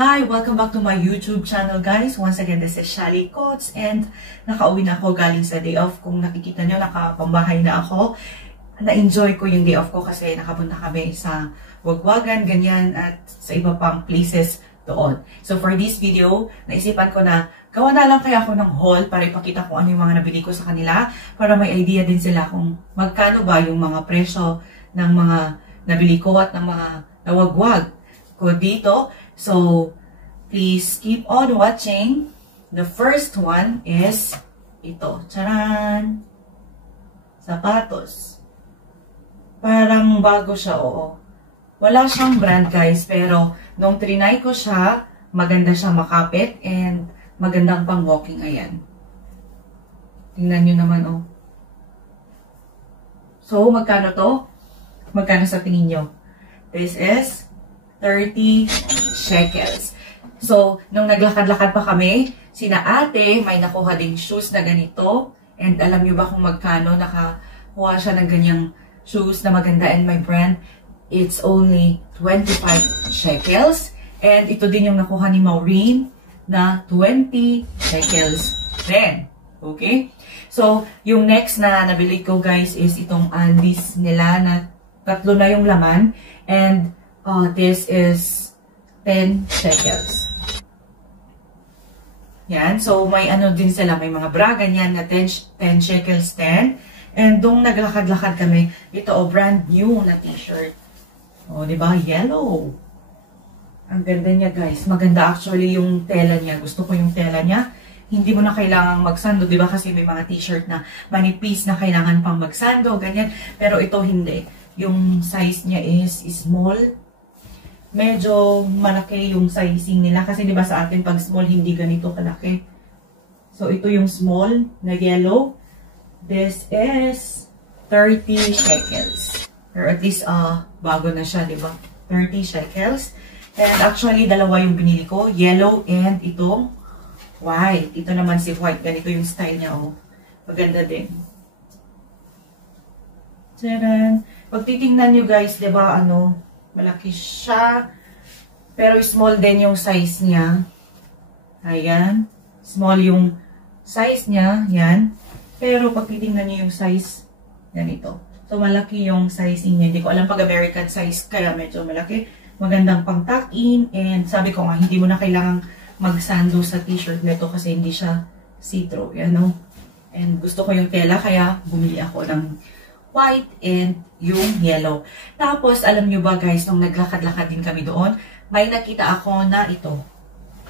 Hi! Welcome back to my YouTube channel, guys. Once again, this is Shally Coats and nakauwi na ako galing sa day off. Kung nakikita nyo, nakapambahay na ako. Na-enjoy ko yung day off ko kasi nakapunta kami sa Wagwagan, ganyan, at sa iba pang places doon. So for this video, naisipan ko na gawa na lang kaya ako ng haul para ipakita ko ano yung mga nabili ko sa kanila para may idea din sila kung magkano ba yung mga presyo ng mga nabili ko at ng mga nawagwag ko dito. So, please keep on watching. The first one is ito. Charan! Sapatos. Parang bago siya, oo. Wala siyang brand, guys, pero nung trinay ko siya, maganda siya makapit and magandang pang walking. Ayan. Tingnan nyo naman, oh. So, magkano to? Magkano sa tingin nyo? This is 30 shekels. So, nung naglakad-lakad pa kami, sina ate, may nakuha ding shoes na ganito. And alam nyo ba kung magkano nakakuha siya ng ganyang shoes na maganda and my brand? It's only 25 shekels. And ito din yung nakuha ni Maureen na 20 shekels din. Okay? So, yung next na nabili ko, guys, is itong undies nila na tatlo na yung laman. And this is 10 shekels. Yan. So, may ano din sila. May mga bra, ganyan na 10 shekels din. And doon naglakad-lakad kami. Ito, brand new na t-shirt. O, diba? Yellow. Ang ganda niya, guys. Maganda actually yung tela niya. Gusto ko yung tela niya. Hindi mo na kailangang magsando, diba? Kasi may mga t-shirt na manipis na kailangan pang magsando, ganyan. Pero ito hindi. Yung size niya is small. Medyo malaki yung sizing nila. Kasi diba sa atin pag small, hindi ganito kalaki. So, ito yung small na yellow. This is 30 shekels. Or at least, bago na siya, diba? 30 shekels. And actually, dalawa yung binili ko. Yellow and itong white. Ito naman si white. Ganito yung style niya, oh. Maganda din. Tadaan! Pag titingnan nyo, guys, diba, malaki siya. Pero small din yung size niya. Ayan. Small yung size niya. Yan. Pero pag titingnan nyo yung size, ganito. So, malaki yung sizing niya. Hindi ko alam pag American size, kaya medyo malaki. Magandang pang tuck-in. And sabi ko nga, hindi mo na kailangang magsando sa t-shirt nito kasi hindi siya see-through. Yan, no? And gusto ko yung tela, kaya bumili ako ng white and yung yellow. Tapos, alam nyo ba, guys, nung naglakad-lakad din kami doon, may nakita ako na ito.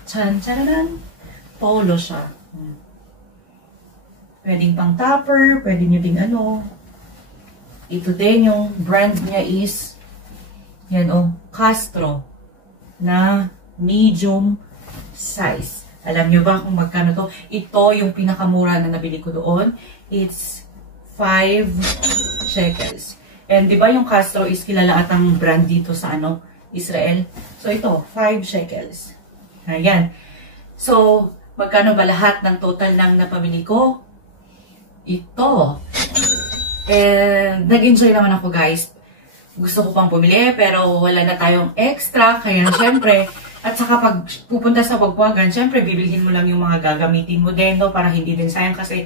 Chan-charan! Polo siya. Pwedeng pang topper, pwede nyo din Ito din, yung brand niya is, yan Castro, na medium size. Alam nyo ba kung magkano to? Ito yung pinakamura na nabili ko doon. It's 5 shekels. And di ba yung Castro is kilala atang brand dito sa Israel? So ito, 5 shekels. Ayan. So, magkano ba lahat ng total ng napamili ko? Ito. And nag-enjoy naman ako, guys. Gusto ko pang bumili pero wala na tayong extra. Kaya syempre, at saka pag pupunta sa Wagwagan, syempre bibilhin mo lang yung mga gagamitin mo din para hindi din sayang kasi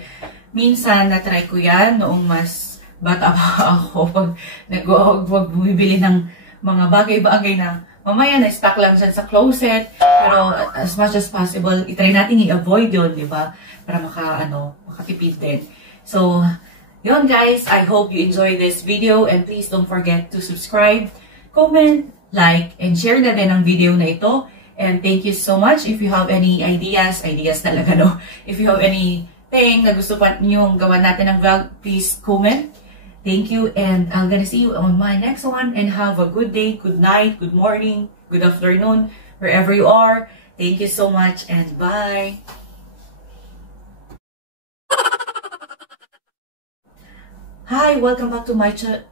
minsan na-try ko yan noong mas bata pa ako pag nag-wag bumibili ng mga bagay-bagay na mamaya na-stock lang siya sa closet. Pero as much as possible, itry natin i-avoid yun, di ba? Para makatipid din. So, yun guys, I hope you enjoy this video and please don't forget to subscribe, comment, like, and share na din ang video na ito. And thank you so much. If you have any ideas talaga, no? If you have anything na gusto pa niyong gawan natin ng vlog, please comment. Thank you, and I'm gonna see you on my next one. And have a good day, good night, good morning, good afternoon, wherever you are. Thank you so much, and bye! Hi! Welcome back to my channel.